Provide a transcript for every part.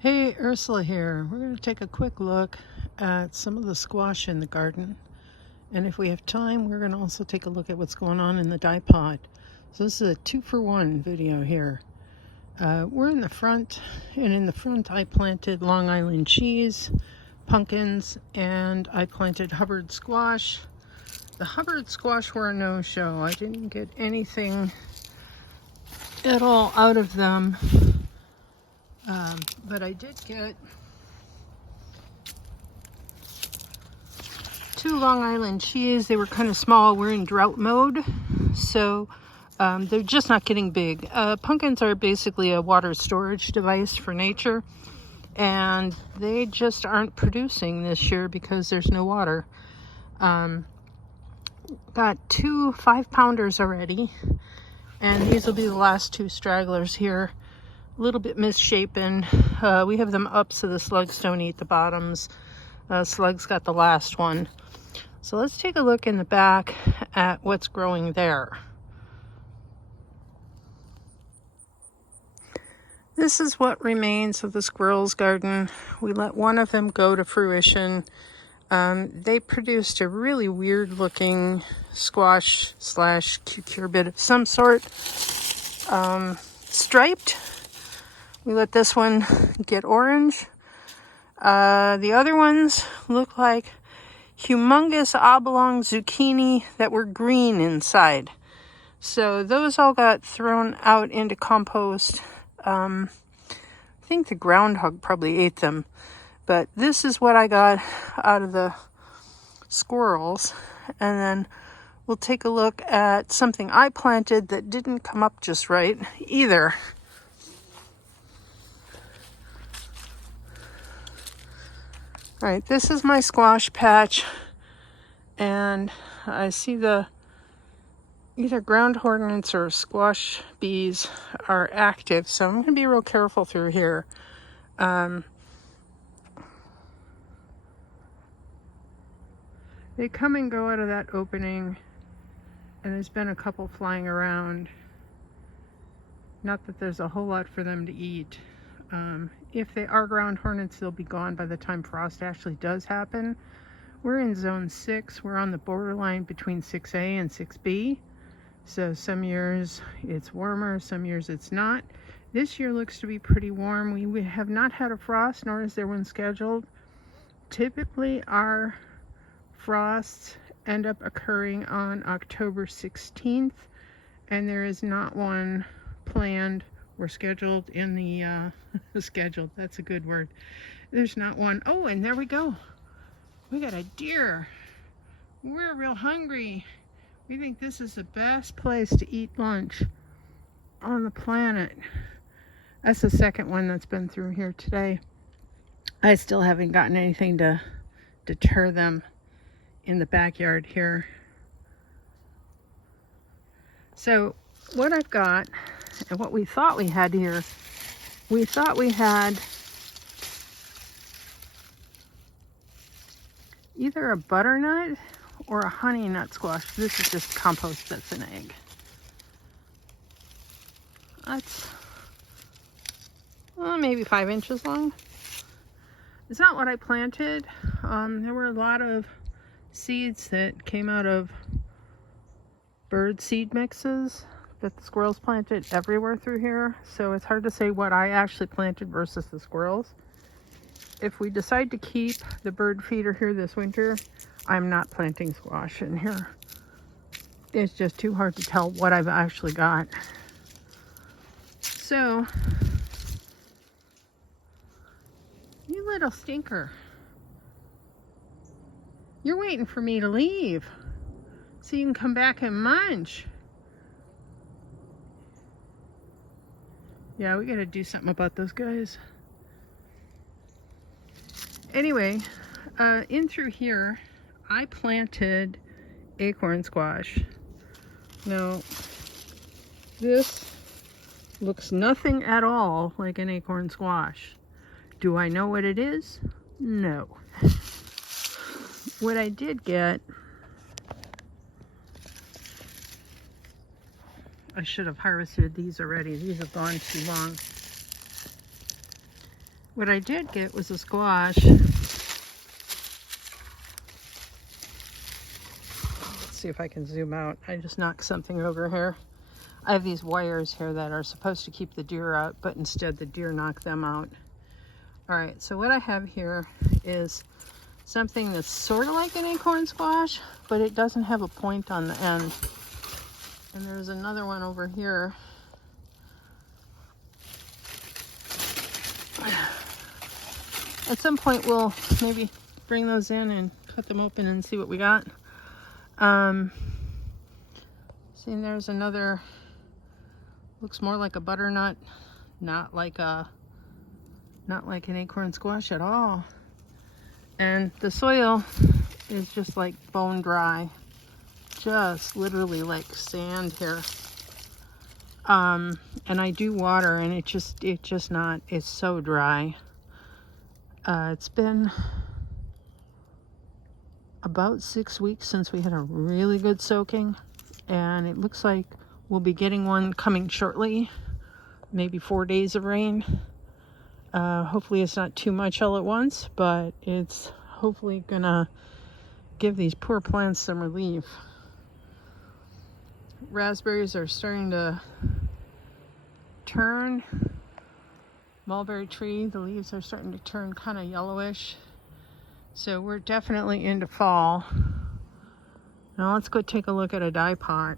Hey, Ursula here. We're going to take a quick look at some of the squash in the garden. And if we have time, we're going to also take a look at what's going on in the dipod. So this is a 2-for-1 video here. We're in the front, and in the front I planted Long Island cheese, pumpkins, and I planted Hubbard squash. The Hubbard squash were a no-show. I didn't get anything at all out of them. But I did get 2 Long Island cheese. They were kind of small. We're in drought mode, so they're just not getting big. Pumpkins are basically a water storage device for nature, and they just aren't producing this year because there's no water. Got 2 5-pounders already, and these will be the last 2 stragglers here. A little bit misshapen. We have them up so the slugs don't eat the bottoms. Slugs got the last one. So let's take a look in the back at what's growing there. This is what remains of the squirrel's garden. We let one of them go to fruition. They produced a really weird looking squash / cucurbit of some sort. Striped. We let this one get orange. The other ones look like humongous oblong zucchini that were green inside. So those all got thrown out into compost. I think the groundhog probably ate them. But this is what I got out of the squirrels. And then we'll take a look at something I planted that didn't come up just right either. All right, this is my squash patch, and I see the either ground hornets or squash bees are active, so I'm going to be real careful through here. They come and go out of that opening, and there's been a couple flying around. Not that there's a whole lot for them to eat. If they are ground hornets, they'll be gone by the time frost actually does happen. We're in zone 6. We're on the borderline between 6A and 6B. So some years it's warmer, some years it's not. This year looks to be pretty warm. We have not had a frost, nor is there one scheduled. Typically our frosts end up occurring on October 16th, and there is not one planned. We're scheduled in the, scheduled, that's a good word. There's not one. Oh, and there we go. We got a deer. We're real hungry. We think this is the best place to eat lunch on the planet. That's the second one that's been through here today. I still haven't gotten anything to deter them in the backyard here. So what I've got, and what we thought we had here, we thought we had either a butternut or a honey nut squash. This is just compost that's an egg. That's maybe 5 inches long. It's not what I planted. There were a lot of seeds that came out of bird seed mixes that the squirrels planted everywhere through here, so it's hard to say what I actually planted versus the squirrels. If we decide to keep the bird feeder here this winter, I'm not planting squash in here. It's just too hard to tell what I've actually got. So, you little stinker, you're waiting for me to leave so you can come back and munch. Yeah, we gotta do something about those guys. Anyway, in through here, I planted acorn squash. Now, this looks nothing at all like an acorn squash. Do I know what it is? No. What I did get, I should have harvested these already. These have gone too long. What I did get was a squash. Let's see if I can zoom out. I just knocked something over here. I have these wires here that are supposed to keep the deer out, but instead the deer knock them out. All right, so what I have here is something that's sort of like an acorn squash, but it doesn't have a point on the end. And there's another one over here. At some point we'll maybe bring those in and cut them open and see what we got. See, there's another, looks more like a butternut, not like an acorn squash at all. And the soil is just like bone dry, just literally like sand here. And I do water, and it's so dry. It's been about 6 weeks since we had a really good soaking, and it looks like we'll be getting one coming shortly, maybe 4 days of rain. Hopefully it's not too much all at once, but it's hopefully gonna give these poor plants some relief. Raspberries are starting to turn. Mulberry tree, the leaves are starting to turn kind of yellowish. So we're definitely into fall. Now let's go take a look at a dye pot.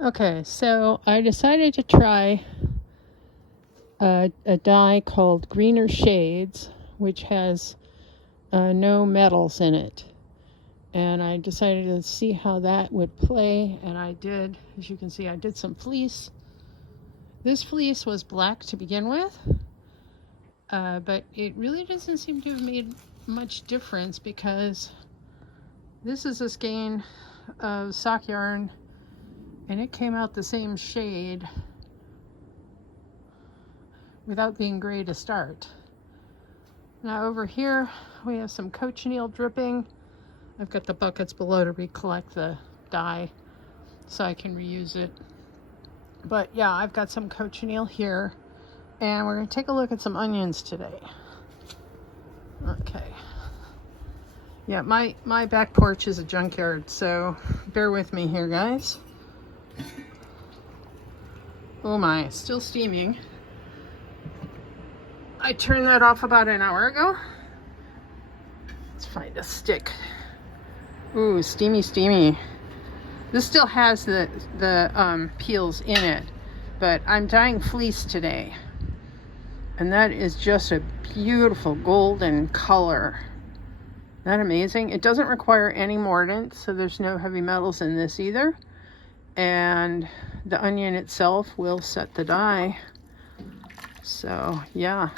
Okay, so I decided to try a dye called Greener Shades, which has no metals in it. And I decided to see how that would play, and I did. As you can see, I did some fleece. This fleece was black to begin with, but it really doesn't seem to have made much difference, because this is a skein of sock yarn, and it came out the same shade without being gray to start. Now over here we have some cochineal dripping. I've got the buckets below to recollect the dye so I can reuse it. But yeah, I've got some cochineal here, and we're going to take a look at some onions today. Okay. Yeah, my back porch is a junkyard, so bear with me here, guys. Oh my, still steaming. I turned that off about an hour ago. Let's find a stick. Ooh, steamy, steamy. This still has the peels in it, but I'm dyeing fleece today. And that is just a beautiful golden color. Isn't that amazing? It doesn't require any mordant, so there's no heavy metals in this either. And the onion itself will set the dye. So yeah,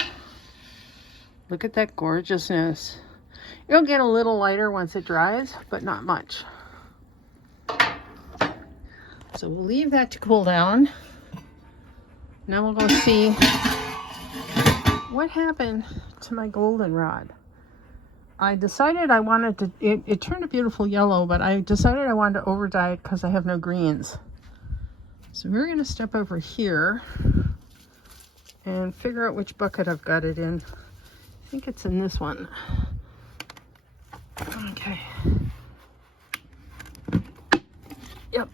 look at that gorgeousness. It'll get a little lighter once it dries, but not much. So we'll leave that to cool down. Now we'll go see what happened to my goldenrod. I decided I wanted to, it turned a beautiful yellow, but I decided I wanted to over dye it because I have no greens. So we're going to step over here and figure out which bucket I've got it in. I think it's in this one. Okay. Yep.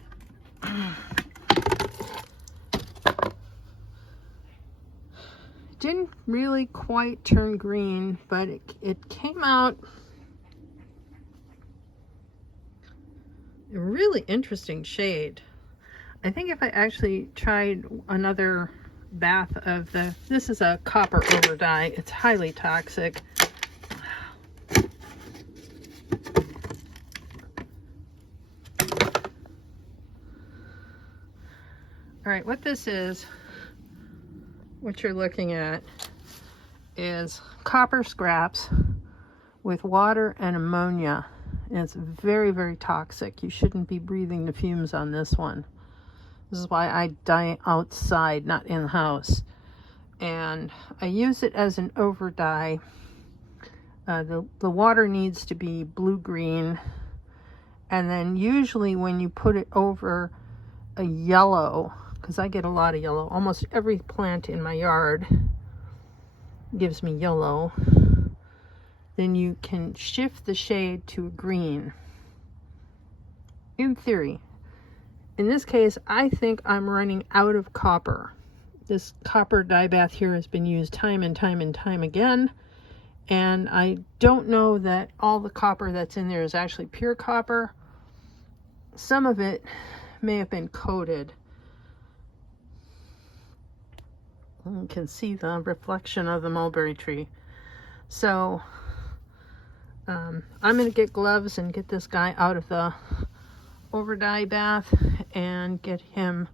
Didn't really quite turn green, but it came out a really interesting shade. I think if I actually tried another bath of this is a copper over dye. It's highly toxic. All right, what this is, what you're looking at is copper scraps with water and ammonia. And it's very, very toxic. You shouldn't be breathing the fumes on this one. This is why I dye outside, not in the house. And I use it as an over dye. The water needs to be blue-green. And then usually when you put it over a yellow, because I get a lot of yellow. Almost every plant in my yard gives me yellow. Then you can shift the shade to a green. In theory. In this case, I think I'm running out of copper. This copper dye bath here has been used time and time and time again. And I don't know that all the copper that's in there is actually pure copper. Some of it may have been coated. You can see the reflection of the mulberry tree. So I'm going to get gloves and get this guy out of the over dye bath and get him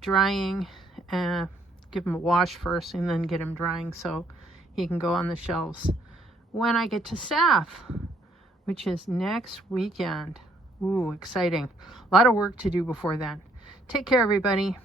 drying, and give him a wash first and then get him drying so he can go on the shelves when I get to SAF, which is next weekend. Ooh, exciting. A lot of work to do before then. Take care, everybody.